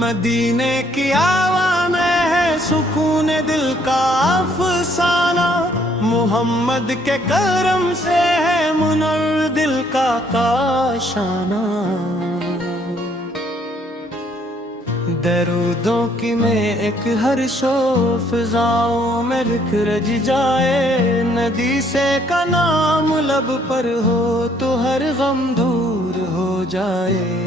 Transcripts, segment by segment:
مدینے کی آوان ہے سکون دل کا افسانہ، محمد کے کرم سے ہے منور دل کا کاشانہ۔ درودوں کی میں ایک ہر شو فضاؤں میں رج جائے، ندی سے کا نام لب پر ہو تو ہر غم دور ہو جائے۔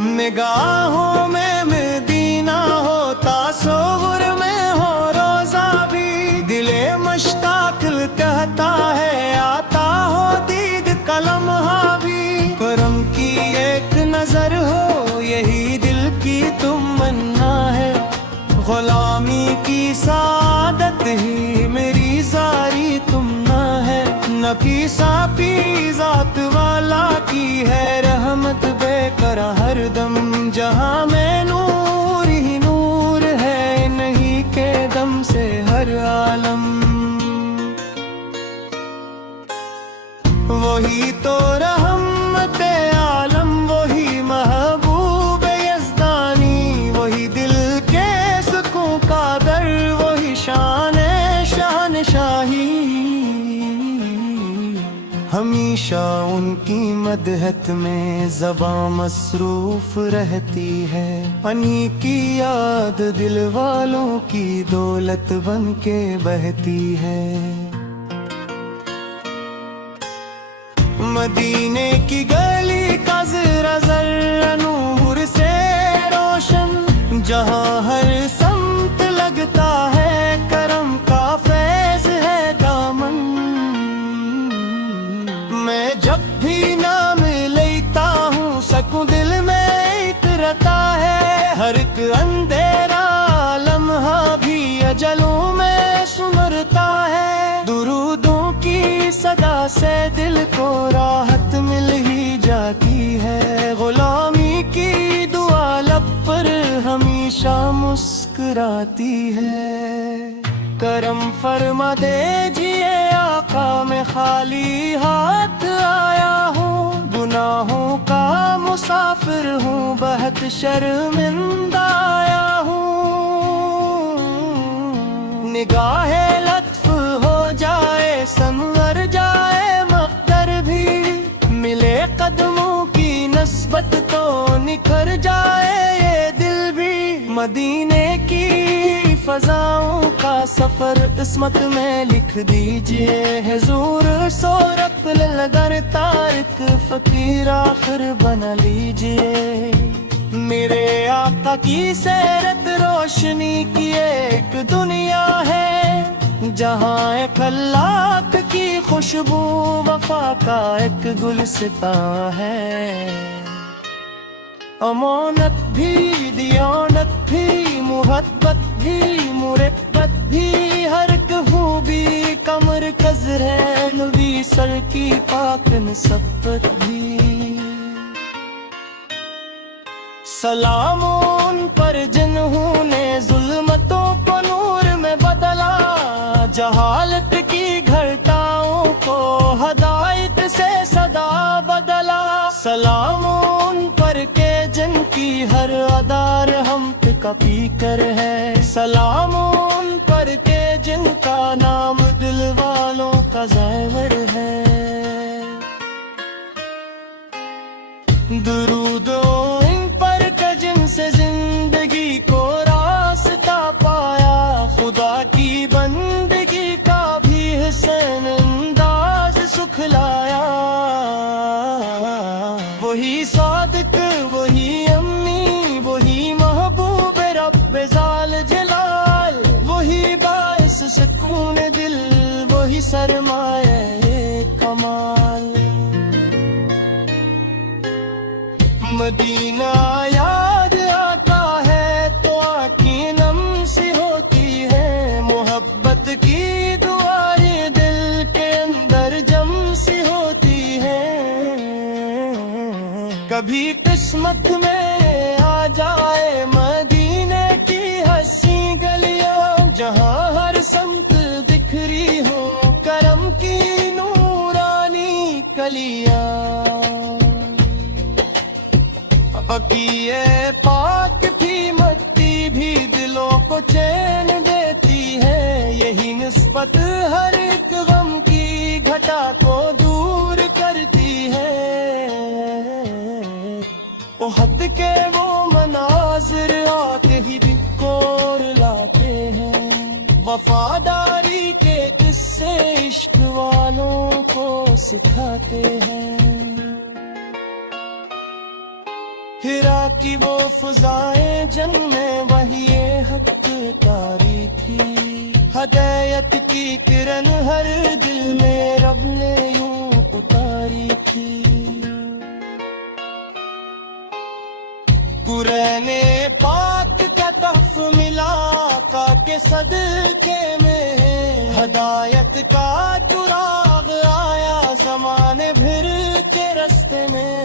نگاہوں میں مدینہ ہو، تصور میں ہو روزہ بھی، دل مشتاق کہتا ہے آتا ہو دید کا لمحہ بھی۔ کرم کی ایک نظر ہو یہی دل کی تمنا ہے، غلامی کی سعادت ہی میری ساری تمنا ہے۔ نفیسہ پی ذات والا کی ہے رحمت بے کرا ہر دم، جہاں میں نور ہی نور ہے نہیں کے دم سے ہر عالم۔ وہی تو رحمت عالم، وہی محبوب یزدانی، وہی دل کے سکون کا در، وہی شان شاہی۔ ہمیشہ ان کی مدحت میں زباں مصروف رہتی ہے، انہی کی یاد دل والوں کی دولت بن کے بہتی ہے۔ مدینے کی گلی کا ذرا ذرا نور سے روشن، جہاں ہر سمت لگتا ہے کرم کا فیض ہے دامن۔ میں جب بھی نام لیتا ہوں سکون دل میں اترتا ہے، ہر ایک اندھیرا لمحہ بھی اجلوں میں سمرتا ہے۔ درودوں کی صدا سے دل کو راحت مل ہی جاتی ہے، غلامی کی دعا لب پر ہمیشہ مسکراتی ہے۔ کرم فرما دیجئے آقا، میں خالی ہاتھ آیا ہوں، گناہوں کا مسافر ہوں، بہت شرمندہ آیا ہوں۔ نگاہ لطف ہو جائے سنور جائے مقدر بھی، ملے قدموں کی نسبت تو نکھر جائے یہ دل بھی۔ مدینے کی فضاؤں کا سفر قسمت میں لکھ دیجئے، حضور صورت لگر تارک فقیر آخر بنا لیجئے۔ میرے آقا کی سیرت روشنی کی ایک دنیا ہے، جہاں ایک اللہ کی خوشبو وفا کا ایک گلستاں ہے۔ امانت بھی دیانت بھی محبت بھی مربت بھی، ہر ایک خوبی کا مرکز ہے نبی سر کی پاک نسبت بھی۔ سلام ان پر جنہوں نے ظلمتوں کو نور میں بدلا، جہالت کی گھٹاؤں کو ہدایت سے صدا بدلا۔ سلام ان پر کہ جن کی ہر ادار ہم کا پی کر ہے، سلام ان پر کہ جن کا نام دل والوں کا زیور ہے۔ درود ان پر کہ جن سے زندگی کو راستہ پایا، خدا کی بندگی کا بھی حسن انداز سکھلایا۔ وہی صادق وہی امی وہی محبوب رب ذال جلال، وہی باعث سکون دل وہی سرمایہ کمال۔ مدینہ یاد آتا ہے تو آنکھیں نم سی ہوتی ہے، محبت کی دعائیں دل کے اندر جم سی ہوتی ہے۔ کبھی قسمت میں آ جائے مدینے کی ہنسی گلیاں، جہاں ہر سمت بکھری ہو کرم کی نورانی کلیاں۔ کی یہ پاک بھی مٹی بھی دلوں کو چین دیتی ہے، یہی نسبت ہر ایک غم کی گھٹا کو دور کرتی ہے۔ احد کے وہ مناظر آتے ہی دل کو رلاتے ہیں، وفاداری کے قصے عشق والوں کو سکھاتے ہیں۔ ہیرا کی وہ فضائیں جن میں وہی حق طاری تھی، ہدایت کی کرن ہر دل میں رب نے یوں اتاری تھی۔ قرآن پاک کا تحف ملا آقا کے صدقے میں، ہدایت کا چراغ آیا زمانے بھر کے رستے میں۔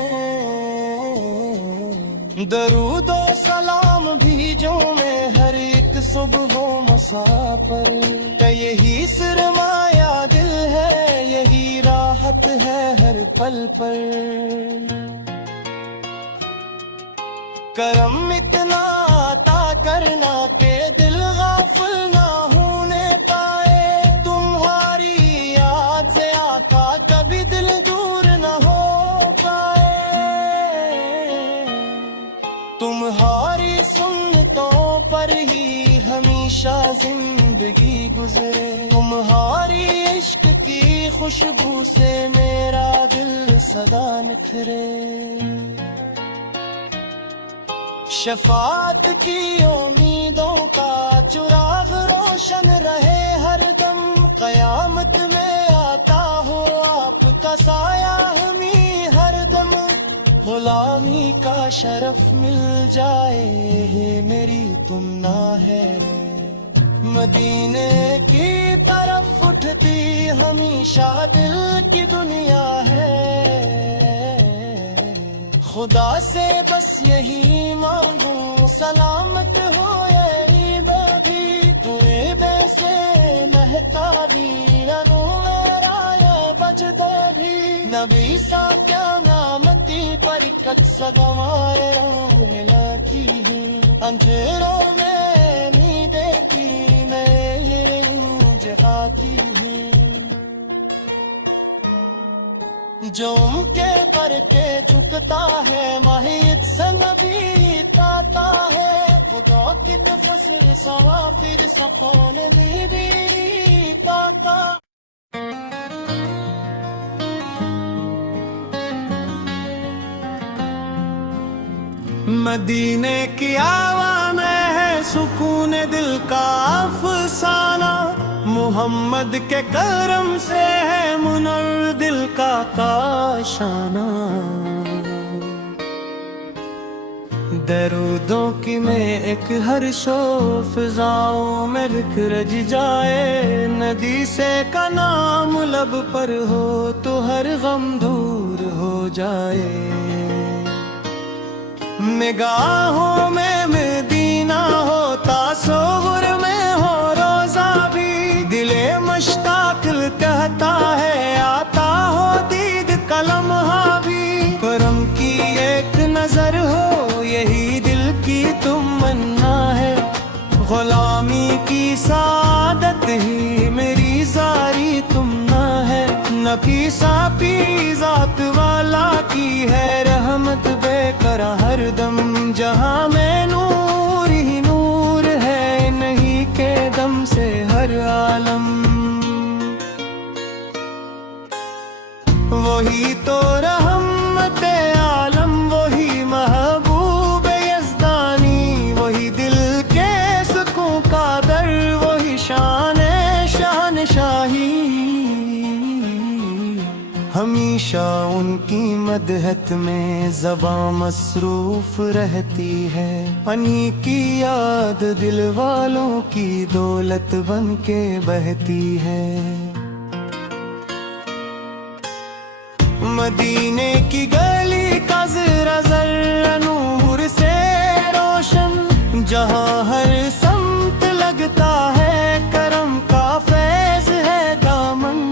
درود و سلام بھیجوں میں ہر ایک صبح و مساء پر، کہ یہی سرمایہ دل ہے، یہی راحت ہے ہر پل پر۔ کرم اتنا عطا کرنا کہ دل غافل نہ ہونے پائے، تمہاری یاد سے آقا کبھی دل دور نہ ہو پائے۔ تمہاری سنتوں پر ہی ہمیشہ زندگی گزرے، تمہاری عشق کی خوشبو سے میرا دل سدا نکھرے۔ شفاعت کی امیدوں کا چراغ روشن رہے ہر دم، قیامت میں آتا ہو آپ کا سایہ ہمیں ہر دم، غلامی کا شرف مل جائے میری تمنا ہے، مدینے کی طرف اٹھتی ہمیشہ دل کی دنیا ہے۔ خدا سے بس یہی مانگوں سلامت ہو یہ بابی، توے بیسے مہتابی رنویرا بجدہ بھی، نبی سا کیا نامتی پرکت سگمائے رونے لگی ہوں، اندھیروں میں نہیں دیتی میں یہ جگاتی ہوں، جو ان کے پر کے جھکتا ہے ماہیت سے نبی پاتا ہے، خدا کی نفس سوا پھر سکون بھی پاتا۔ مدینے کی ہوا میں ہے سکون دل کا افسانہ، محمد کے کرم سے ہے منور دل کا کاشانہ۔ درودوں کی میں ایک ہرش و فضاؤں میں رکھ رج جائے، ندی سے کا نام لب پر ہو تو ہر غم دور ہو جائے۔ نگاہوں میں مدینہ ہو تصور میں ہو روزہ بھی، دل مشتاق کہتا ہے آتا ہو دید کا لمحہ بھی، کرم کی ایک نظر ہو یہی دل کی تمنا ہے، غلامی کی سعادت ہی میری ساری تمنا ہے، نفیسہ پی ذات والا کی ہے رحمت بے کرا ہر دم، جہاں میں نور ہی نور ہے نہیں کے دم سے ہر عالم، وہی تو رحمت عالم، وہی محبوب یزدانی، وہی دل کے سکون کا در، وہی شان شاہی، ہمیشہ ان کی مدحت میں زباں مصروف رہتی ہے، انہی کی یاد دل والوں کی دولت بن کے بہتی ہے۔ مدینے کی گلی کا ذرا ذرا نور سے روشن، جہاں ہر سمت لگتا ہے کرم کا فیض ہے دامن،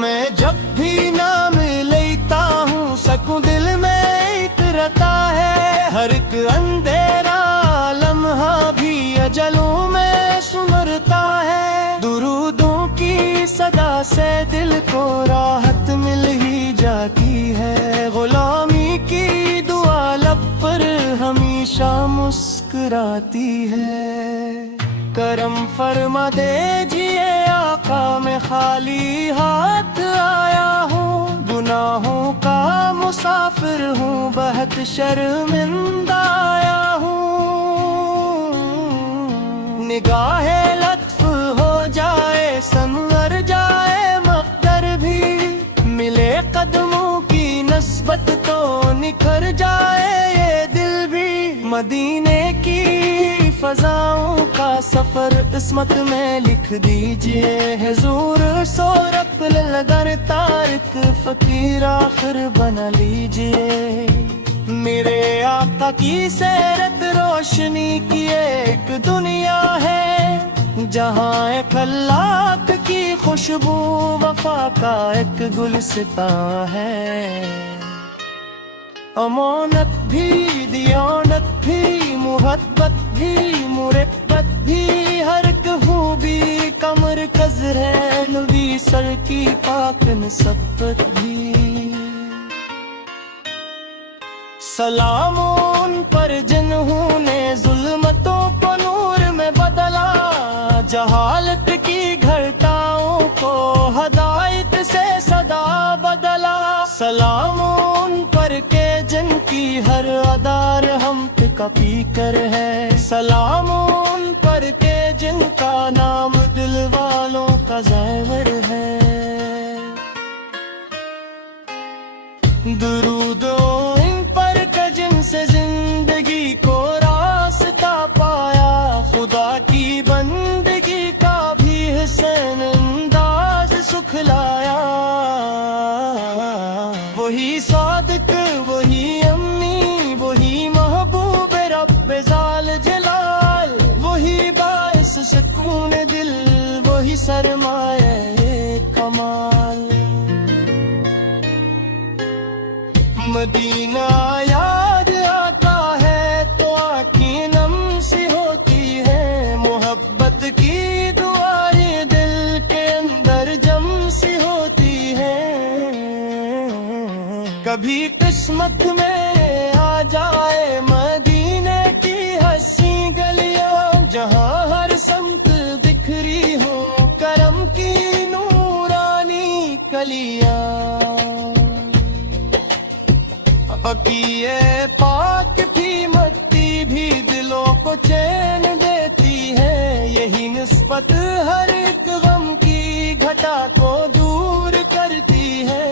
میں جب بھی نام لیتا ہوں سکوں دل میں صدا سے دل کو راحت مل ہی جاتی ہے، غلامی کی دعا لب پر ہمیشہ مسکراتی ہے۔ کرم فرما دیجئے آقا، میں خالی ہاتھ آیا ہوں، گناہوں کا مسافر ہوں، بہت شرمندہ آیا ہوں۔ نگاہ لطف ہو جائے، سنور جائے مقدر بھی، ملے قدموں کی نسبت تو نکھر جائے یہ دل بھی۔ مدینے کی فضاؤں کا سفر قسمت میں لکھ دیجئے، حضور سورت لگر تارک فقیر آخر بنا لیجئے۔ میرے آقا کی سیرت روشنی کی ایک دنیا ہے، جہاں ایک خلاق کی خوشبو وفا کا ایک گلستاں ہے۔ امانت بھی، دیانت بھی، محبت بھی، مربت بھی، ہر ایک خوبی کا مرکز ہے نبی سر کی پاک نسبت بھی۔ سلام ان پر جنہوں نے ظلمتوں کو نور میں بدلا، جہالت کی گھٹاؤں کو ہدایت سے صدا بدلا۔ سلام ان پر کہ جن کی ہر ادار ہم کا پی کر ہے، سلام ان پر کہ جن کا نام دل والوں کا زیور ہے۔ درود ان پر کہ جن سے زندگی کو راستہ پایا، خدا کی بندگی کا بھی حسن انداز سکھلایا۔ وہی صادق، وہی امی، وہی محبوب رب ذال جلال، وہی باعث سکون دل، وہی سرمایہ کمال۔ مدینہ یاد آتا ہے تو آنکھیں نم سی ہوتی ہے، محبت کی دعائیں دل کے اندر جم سی ہوتی ہے۔ کبھی قسمت میں آ جائے مدینے کی حسین گلیاں، جہاں ہر سمت بکھری ہو کرم کی نورانی کلیاں۔ بقیہ پاک بھی مٹی بھی دلوں کو چین دیتی ہے، یہی نسبت ہر ایک غم کی گھٹا کو دور کرتی ہے۔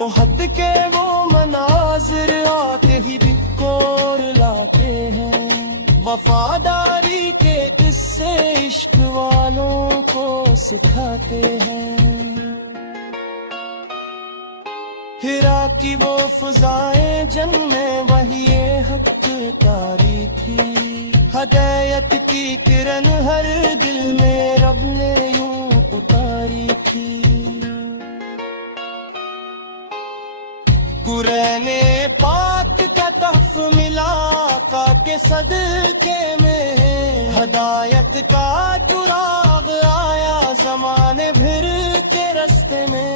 احد کے وہ مناظر آتے ہی دل کو لاتے ہیں، وفاداری کے قصے عشق والوں کو سکھاتے ہیں۔ ہرا کی وہ فضائیں جن میں وحی حق تاری تھی، ہدایت کی کرن ہر دل میں رب نے یوں اتاری تھی۔ قرآن پاک کا تحف ملا آقا کے صدقے میں، ہدایت کا چراغ آیا زمانے بھر کے رستے میں۔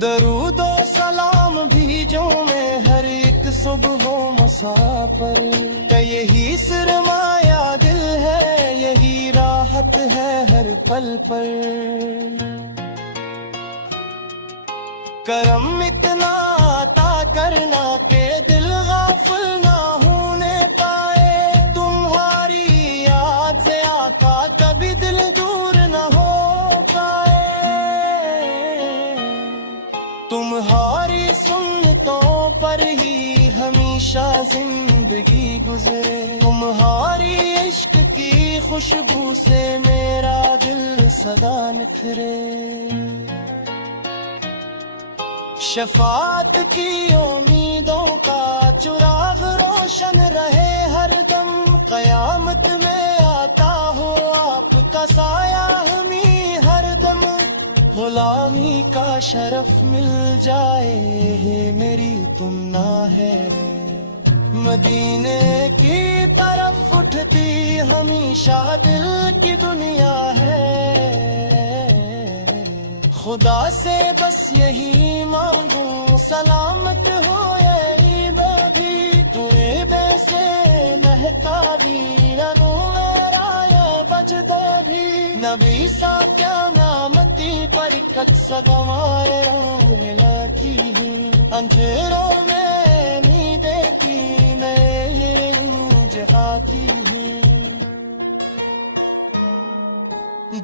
درود و سلام بھیجوں میں ہر ایک صبح و مساء پر، کہ یہی سرمایہ دل ہے، یہی راحت ہے ہر پل پر۔ کرم اتنا عطا کرنا کہ دل غافل نہ ہونے پائے، تمہاری یاد سے آقا کبھی دل دور نہ ہو پائے۔ تمہاری سنتوں پر ہی ہمیشہ زندگی گزرے، تمہاری عشق کی خوشبو سے میرا دل سدا نکھرے۔ شفاعت کی امیدوں کا چراغ روشن رہے ہر دم، قیامت میں آتا ہو آپ کا سایہ ہمیں ہر دم، غلامی کا شرف مل جائے میری تمنا ہے، مدینے کی طرف اٹھتی ہمیشہ دل کی دنیا ہے، خدا سے بس یہی مانگوں سلامت ہو یہ بھی، تو بے سے مہتا بھی رنو میرا یہ بجدے بھی، نبی سا کیا نامتی پر کچھ سگمائے رونے لگی اندھیروں میں نہیں دیتی میں یہ جہاتی ہوں،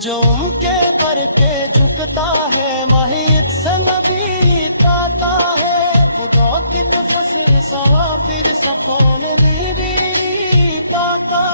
جو ان کے پر کے جھکتا ہے ماہیت سے نبی پاتا ہے، خدا کی طرف سے سوا پھر سکون بھی پاتا